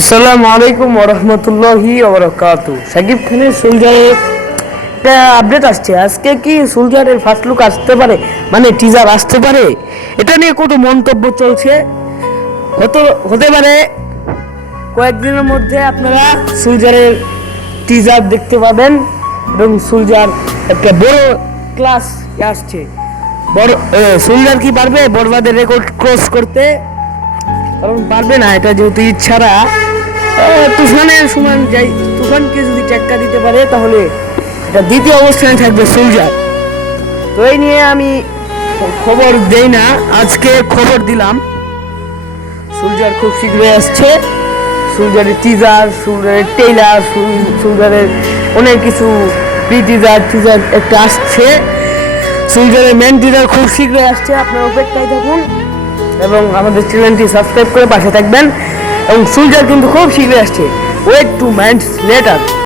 আসসালামু আলাইকুম ওরহমতুল্লাহি ওবরাকাত সাকিব খানের সোলজারের একটা আপডেট আসছে। আজকে কি সোলজারের ফার্স্ট লুক আসতে পারে? মানে টিজার আসতে পারে? এটা নিয়ে কত মন্তব্য চলছে? হতে হতে পারে কয়েকদিনের মধ্যে আপনারা সোলজারের টিজার দেখতে পাবেন এবং সোলজার একটা বড় ক্লাস আসছে। বড় সোলজার কি পারবে বরবাদের রেকর্ড ক্রস করতে কারণ পারবে না, এটা যেহেতু ইচ্ছারা। তুফানের সমান যাই, তুফানকে যদি টেক্কা দিতে পারে, তাহলে এটা দ্বিতীয় অবস্থানে থাকবে সোলজার। তো এই নিয়ে আমি খবর দেই না, আজকে খবর দিলাম। সোলজার খুব শীঘ্রই আসছে। সোলজারের টিজার সোলজারের টেইলার সোলজারের অনেক কিছু প্রি টিজার টিজার একটা আসছে। সোলজারের মেন টিজার খুব শীঘ্রই আসছে, আপনারা অপেক্ষায় থাকুন। এবং আমাদের চ্যানেলটি সাবস্ক্রাইব করে পাশে থাকবেন। এবং সুলজার কিন্তু খুব শীঘ্রই আসছে। Wait two minds letter